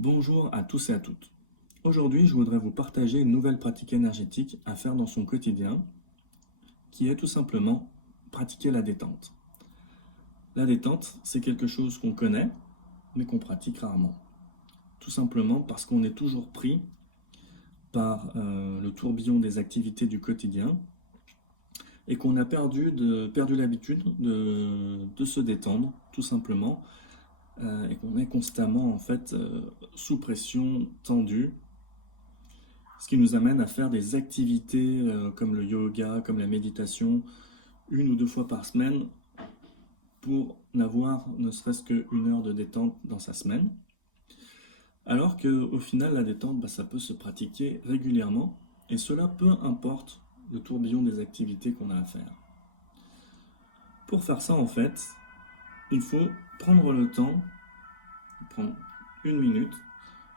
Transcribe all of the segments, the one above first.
Bonjour à tous et à toutes. Aujourd'hui, je voudrais vous partager une nouvelle pratique énergétique à faire dans son quotidien, qui est tout simplement pratiquer la détente. La détente, c'est quelque chose qu'on connaît, mais qu'on pratique rarement. Tout simplement parce qu'on est toujours pris par le tourbillon des activités du quotidien et qu'on a perdu l'habitude de se détendre, tout simplement, et qu'on est constamment en fait sous pression, tendu. Ce qui nous amène à faire des activités comme le yoga, comme la méditation, une ou deux fois par semaine pour n'avoir ne serait-ce qu'une heure de détente dans sa semaine. Alors qu'au final, la détente, ça peut se pratiquer régulièrement et cela peu importe le tourbillon des activités qu'on a à faire. Pour faire ça, en fait, il faut prendre le temps, prendre une minute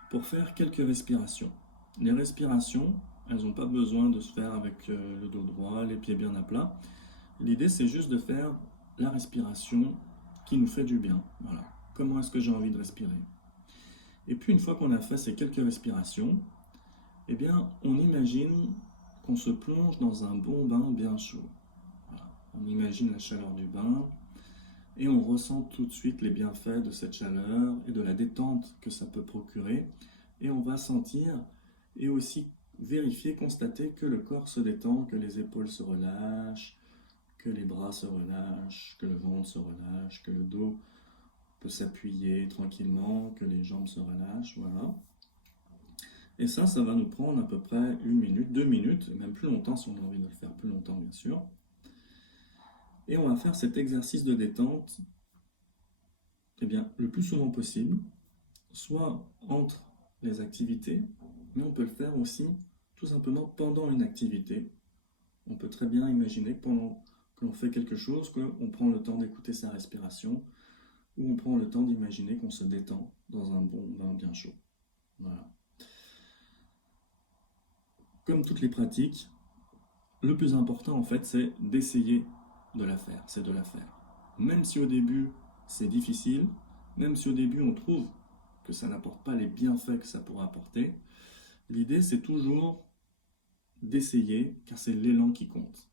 pour faire quelques respirations. Les respirations, elles n'ont pas besoin de se faire avec le dos droit, les pieds bien à plat. L'idée, c'est juste de faire la respiration qui nous fait du bien. Voilà. Comment est-ce que j'ai envie de respirer? Et puis, une fois qu'on a fait ces quelques respirations, eh bien, on imagine qu'on se plonge dans un bon bain bien chaud. Voilà. On imagine la chaleur du bain et on ressent tout de suite les bienfaits de cette chaleur et de la détente que ça peut procurer. Et on va sentir et aussi vérifier, constater que le corps se détend, que les épaules se relâchent, que les bras se relâchent, que le ventre se relâche, que le dos peut s'appuyer tranquillement, que les jambes se relâchent, voilà. Et ça va nous prendre à peu près une minute, 2 minutes, même plus longtemps si on a envie de le faire plus longtemps bien sûr. Et on va faire cet exercice de détente le plus souvent possible, soit entre les activités, mais on peut le faire aussi tout simplement pendant une activité. On peut très bien imaginer que pendant que l'on fait quelque chose, qu'on prend le temps d'écouter sa respiration, ou on prend le temps d'imaginer qu'on se détend dans un bon bain bien chaud. Voilà. Comme toutes les pratiques, le plus important en fait, c'est d'essayer de la faire, c'est de la faire. Même si au début c'est difficile, même si au début on trouve que ça n'apporte pas les bienfaits que ça pourrait apporter, l'idée c'est toujours d'essayer, car c'est l'élan qui compte.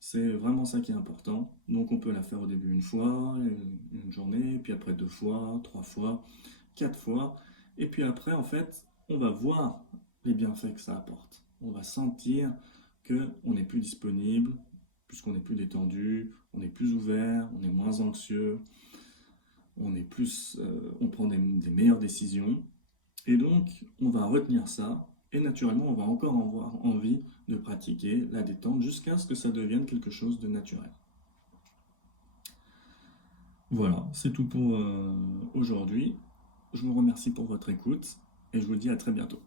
C'est vraiment ça qui est important. Donc on peut la faire au début une fois, une journée, puis après 2 fois, 3 fois, 4 fois. Et puis après, en fait, on va voir les bienfaits que ça apporte. On va sentir qu'on est plus disponible, puisqu'on est plus détendu, on est plus ouvert, on est moins anxieux, on prend des meilleures décisions. Et donc, on va retenir ça et naturellement, on va encore avoir envie de pratiquer la détente jusqu'à ce que ça devienne quelque chose de naturel. Voilà, c'est tout pour aujourd'hui. Je vous remercie pour votre écoute et je vous dis à très bientôt.